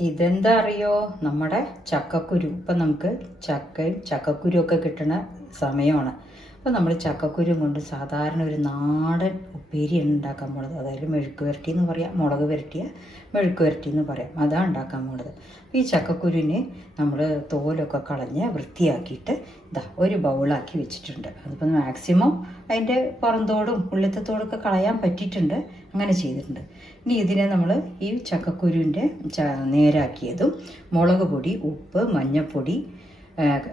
ഇതെന്താ അറിയോ, നമ്മുടെ ചക്കക്കുരു. ഇപ്പം നമുക്ക് ചക്കയും ചക്കക്കുരുവൊക്കെ കിട്ടുന്ന സമയമാണ്. അപ്പോൾ നമ്മൾ ചക്കക്കുരു കൊണ്ട് സാധാരണ ഒരു നാടൻ ഉപ്പേരിയാണ് ഉണ്ടാക്കാൻ പോണത്. അതായത് മെഴുക്ക് പുരട്ടി എന്ന് പറയാം, മുളക് പുരട്ടിയ മെഴുക്ക് പുരട്ടി എന്ന് പറയാം. അതാണ് ഉണ്ടാക്കാൻ പോണത്. അപ്പോൾ ഈ ചക്കക്കുരുവിനെ നമ്മൾ തോലൊക്കെ കളഞ്ഞ് വൃത്തിയാക്കിയിട്ട് ഒരു ബൗളാക്കി വെച്ചിട്ടുണ്ട്. അതിപ്പോൾ മാക്സിമം അതിൻ്റെ പുറന്തോടും ഉള്ളിലത്തെ തോടൊക്കെ കളയാൻ പറ്റിയിട്ടുണ്ട്. അങ്ങനെ ചെയ്തിട്ടുണ്ട്. ഇനി ഇതിനെ നമ്മൾ ഈ ചക്കക്കുരുവിൻ്റെ നേരാക്കിയതും മുളക് പൊടി, ഉപ്പ്, മഞ്ഞൾപ്പൊടി,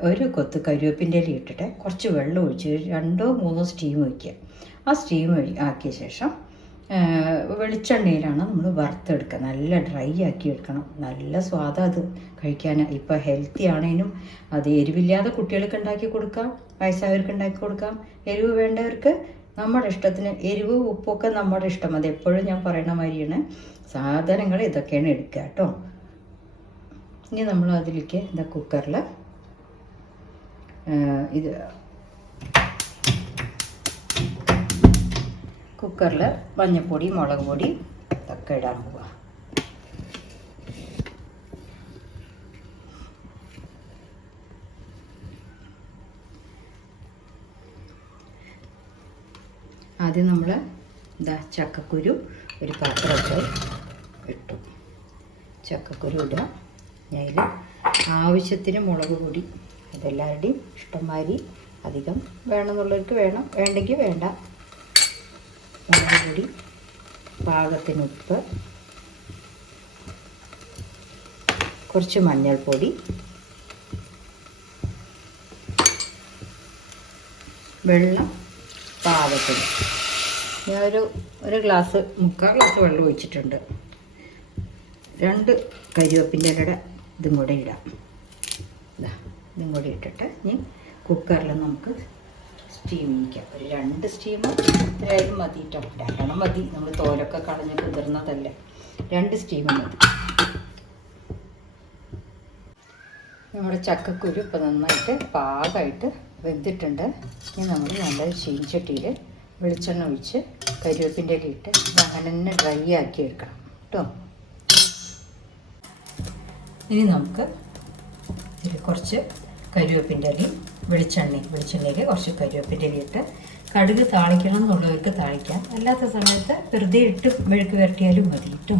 ഒരു കൊത്ത് കരിവേപ്പിൻ്റെ ഇല ഇട്ടിട്ട് കുറച്ച് വെള്ളം ഒഴിച്ച് 2-3 സ്റ്റീം വയ്ക്കുക. ആ സ്റ്റീം ആക്കിയ ശേഷം വെളിച്ചെണ്ണയിലാണ് നമ്മൾ വറുത്തെടുക്കുക. നല്ല ഡ്രൈ ആക്കി എടുക്കണം. നല്ല സ്വാദം അത് കഴിക്കാൻ. ഇപ്പോൾ ഹെൽത്തി ആണേലും അത് എരിവില്ലാതെ കുട്ടികൾക്ക് ഉണ്ടാക്കി കൊടുക്കാം, വയസ്സായവർക്ക് ഉണ്ടാക്കി കൊടുക്കാം. എരിവ് വേണ്ടവർക്ക് നമ്മുടെ ഇഷ്ടത്തിന്, എരിവ് ഉപ്പൊക്കെ നമ്മുടെ ഇഷ്ടം. അത് എപ്പോഴും ഞാൻ പറയണ മാതിരിയാണ്. സാധനങ്ങൾ ഇതൊക്കെയാണ് എടുക്കുക കേട്ടോ. ഇനി നമ്മൾ അതിലേക്ക് കുക്കറിൽ മഞ്ഞൾപ്പൊടി, മുളക് പൊടി ഇതൊക്കെ ഇടാൻ പോവുക. ആദ്യം നമ്മൾ ചക്കക്കുരു ഒരു പാത്രത്തിൽ ഇട്ടു. ചക്കക്കുരു ഇടുക. അതിൽ ആവശ്യത്തിന് മുളക് പൊടി, ഇതെല്ലാവരുടെയും ഇഷ്ടംമാതിരി. അധികം വേണമെന്നുള്ളവർക്ക് വേണം, വേണ്ടെങ്കിൽ വേണ്ട. മുളക് പൊടി, പാകത്തിന് ഉപ്പ്, കുറച്ച് മഞ്ഞൾപ്പൊടി, വെള്ളം പാകത്തിന്. ഞാനൊരു 1 ഗ്ലാസ് 3/4 ഗ്ലാസ് വെള്ളം ഒഴിച്ചിട്ടുണ്ട്. 2 കരിവേപ്പിൻ്റെ ഇലയുടെ ഇതും കൂടെ ഇടാം. ഇതും കൂടി ഇട്ടിട്ട് ഇനി കുക്കറിൽ നമുക്ക് സ്റ്റീം വയ്ക്കാം. ഒരു 2 സ്റ്റീം ആയാലും മതി കേട്ടോ. 2 മതി. നമ്മൾ തോലൊക്കെ കളഞ്ഞ് കുതിർന്നതല്ലേ. 2 സ്റ്റീം മതി. നമ്മുടെ ചക്കക്കുരു ഇപ്പം നന്നായിട്ട് പാകമായിട്ട് വെന്തിട്ടുണ്ട്. ഇനി നമ്മൾ നല്ല ചീനച്ചട്ടിയിൽ വെളിച്ചെണ്ണ ഒഴിച്ച് കരിവേപ്പിൻ്റെ ഇല ഇട്ട് അങ്ങനെ തന്നെ ഡ്രൈ ആക്കി എടുക്കണം കേട്ടോ. ഇനി നമുക്ക് ഇതിൽ കുറച്ച് കരിവേപ്പിൻ്റെ ഇലയും വെളിച്ചെണ്ണയിൽ കുറച്ച് കരിവേപ്പിൻ്റെ ഇല ഇട്ട് കടുക് താളിക്കണം എന്നുള്ളവർക്ക് താളിക്കാം. അല്ലാത്ത സമയത്ത് വെറുതെ ഇട്ട് മെഴുക്ക് വരട്ടിയാലും മതി കേട്ടോ.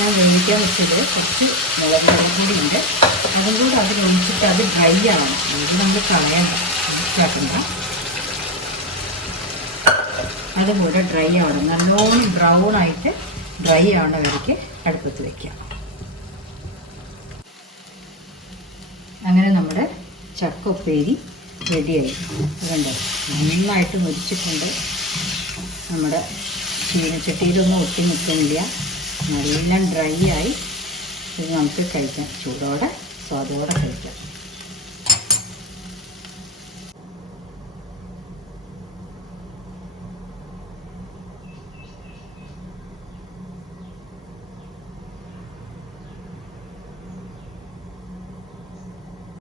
ഞാൻ വേവിക്കാൻ വെച്ചത് കുറച്ച് മുളക് കൂടി ഉണ്ട്. അതും കൂടെ അതിലൊഴിച്ചിട്ട് അത് ഡ്രൈ ആവണം. ഇത് നമ്മൾ കളയണ്ട, കാട്ടണ്ട. അതുകൂടെ ഡ്രൈ ആവണം. നല്ലോണം ബ്രൗൺ ആയിട്ട് ഡ്രൈ ആവണ വരയ്ക്ക് അടുപ്പത്ത് വയ്ക്കാം. അങ്ങനെ നമ്മുടെ ചക്ക ഉപ്പേരി റെഡിയായി. അതുകൊണ്ട് നന്നായിട്ട് മുരിച്ചിട്ടുണ്ട്. നമ്മുടെ ചീനച്ചട്ടിയിലൊന്നും ഒട്ടി നിൽക്കുന്നില്ല. നല്ല ഡ്രൈ ആയി. ഇത് നമുക്ക് കഴിക്കാം. ചൂടോടെ സ്വാദോടെ കഴിക്കാം.